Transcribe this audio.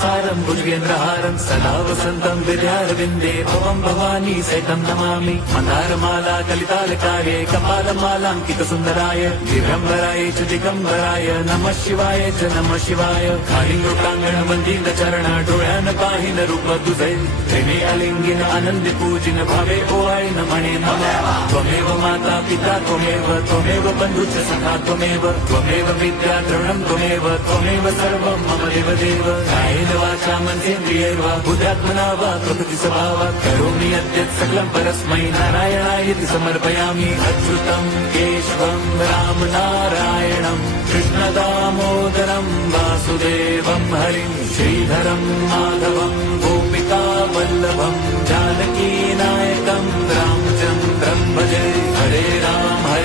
सारं भुजगेन्द्रहारं सदा वसन्तं विद्यारविन्दे भवं भवानी सहितं नमामि मन्दारमाला कलितालकारे कपालमालाङ्कितसुन्दराय दिगम्बराय च दिगम्बराय नमः शिवाय च नमः शिवाय कालिंगोटांगण वंदित चरण डोळ्यान पाहिन रूप तुझे प्रेमे अलिंगिन आनंद पूजिन भावे ओवाळीन म्हणे नमः त्वमेव माता पिता त्वमेव बंधुच सखा त्वमेव विद्या द्रवणं त्वमेव सर्वं मम देवदेव कायेन वाचा मनसेन्द्रियैर्वा बुद्ध्यात्मना वा प्रकृति स्वभावात् करोमि यद्यत् सकलं परस्मै नारायणायति समर्पयामि अच्युतं केशवं रामनारायणं कृष्णदामोदरं वासुदेवं हरिं श्रीधरं माधवं गोपिकावल्लभं जानकीनायकं रामचन्द्रं भजे।